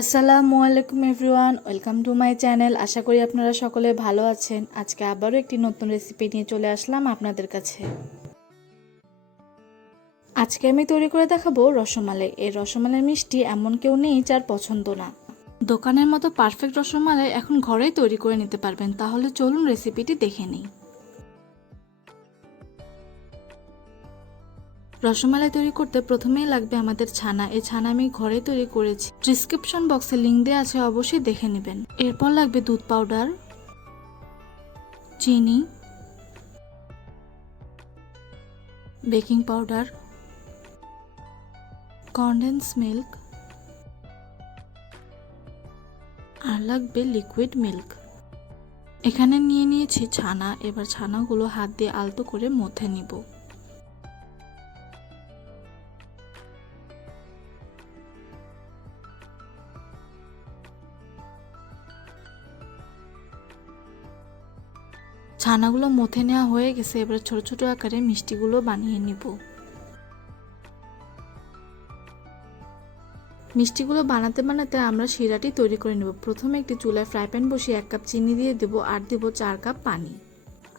আসসালামু আলাইকুম everyone, welcome to my channel. আশা করি আপনারা সকলে ভালো আছেন। আজকে আবারও একটি নতুন রেসিপি নিয়ে চলে আসলাম আপনাদের কাছে। আজকে আমি তৈরি করে দেখাবো রসমালাই। এই রসমালাই মিষ্টি এমন কেউ নেই যার পছন্দ না। দোকানের মতো পারফেক্ট রসমালাই এখন ঘরেই তৈরি করে নিতে পারবেন। তাহলে চলুন রেসিপিটি দেখে নিই। রসমালাই তৈরি করতে প্রথমেই লাগবে আমাদের ছানা। এই ছানা আমি ঘরে তৈরি করেছি। ডিসক্রিপশন বক্সে লিংক দেওয়া আছে, অবশ্যই দেখে নেবেন। এরপর লাগবে দুধ পাউডার, চিনি, বেকিং পাউডার, কনডেন্স মিল্ক আর লাগবে লিকুইড মিল্ক। এখানে নিয়ে নিয়েছি ছানা। এবার ছানাগুলো হাত দিয়ে আলতো করে মথে নিব। ছানাগুলো মথে নেওয়া হয়ে গেছে। এবার ছোট ছোট আকারে মিষ্টিগুলো বানিয়ে নিব। মিষ্টিগুলো বানাতে বানাতে আমরা শিরাটি তৈরি করে নেব। প্রথমে একটি চুলায় ফ্রাই প্যান বসিয়ে 1 কাপ চিনি দিয়ে দেব আর দেব 4 কাপ পানি।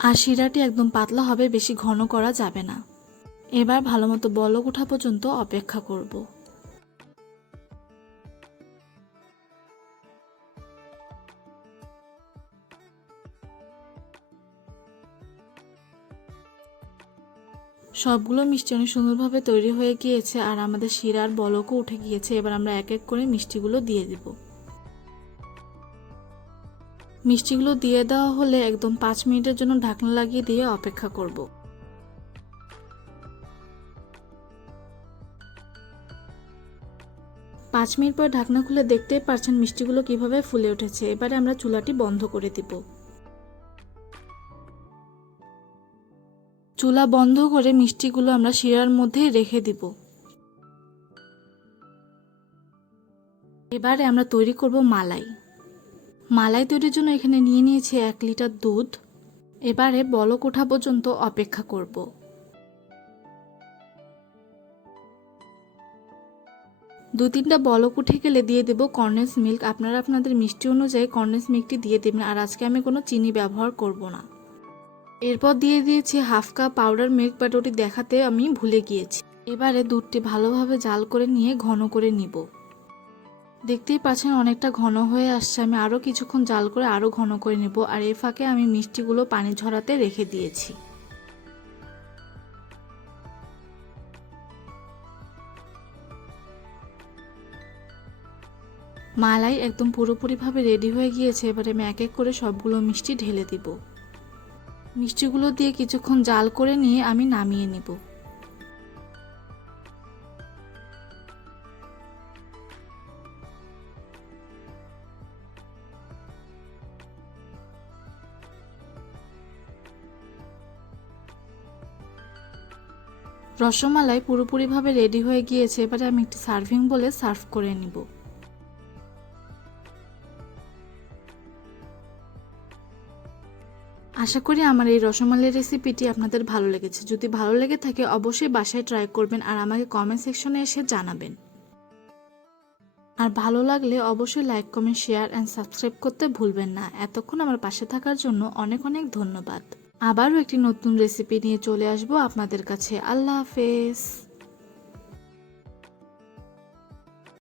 আর শিরাটি একদম পাতলা হবে, বেশি ঘন করা যাবে না। এবার ভালো মতো বলক ওঠা পর্যন্ত অপেক্ষা করব। সবগুলো মিষ্টি অনেক সুন্দরভাবে তৈরি হয়ে গিয়েছে আর আমাদের শিরার বলকও উঠে গিয়েছে। এবার আমরা এক এক করে মিষ্টিগুলো দিয়ে দেব। মিষ্টিগুলো দিয়ে দেওয়া হলে একদম 5 মিনিটের জন্য ঢাকনা লাগিয়ে দিয়ে অপেক্ষা করব। 5 মিনিট পর ঢাকনা খুলে দেখতেই পাচ্ছেন মিষ্টিগুলো কিভাবে ফুলে উঠেছে। এবারে আমরা চুলাটি বন্ধ করে দিব। চুলা বন্ধ করে মিষ্টিগুলো আমরা শিরার মধ্যে রেখে দিব। এবারে আমরা তৈরি করব মালাই। মালাই তৈরির জন্য এখানে নিয়ে নিয়েছি 1 লিটার দুধ। এবারে বলক ওঠা পর্যন্ত অপেক্ষা করব। দু তিনটা বলক উঠে গেলে দিয়ে দেব কনডেন্স মিল্ক। আপনারা আপনাদের মিষ্টি অনুযায়ী কনডেন্স মিল্কটি দিয়ে দেবেন। আর আজকে আমি কোনো চিনি ব্যবহার করব না। এরপর দিয়ে দিয়েছি 1/2 কাপ পাউডার মিল্ক, বাট ওটি দেখাতে আমি ভুলে গিয়েছি। এবারে দুধটি ভালোভাবে জাল করে নিয়ে ঘন করে নিব। দেখতেই পাচ্ছেন অনেকটা ঘন হয়ে আসছে। আমি আরও কিছুক্ষণ জাল করে আরও ঘন করে নেব। আর এর ফাঁকে আমি মিষ্টিগুলো পানি ঝরাতে রেখে দিয়েছি। মালাই একদম পুরোপুরিভাবে রেডি হয়ে গিয়েছে। এবারে আমি এক এক করে সবগুলো মিষ্টি ঢেলে দিব। মিষ্টিগুলো দিয়ে কিছুক্ষণ জাল করে নিয়ে আমি নামিয়ে নিব। রসমালাই পুরোপুরিভাবে রেডি হয়ে গিয়েছে। এবারে আমি একটি সার্ভিং বলে সার্ভ করে নিব। আশা করি আমার এই রসমালাই রেসিপিটি আপনাদের ভালো লেগেছে। যদি ভালো লেগে থাকে অবশ্যই বাসায় ট্রাই করবেন আর আমাকে কমেন্ট সেকশনে এসে জানাবেন। আর ভালো লাগলে অবশ্যই like, comment, share and subscribe করতে ভুলবেন না। এতক্ষণ আমার পাশে থাকার জন্য অনেক অনেক ধন্যবাদ। আবারও একটি নতুন রেসিপি নিয়ে চলে আসবো আপনাদের কাছে। আল্লাহ হাফেজ।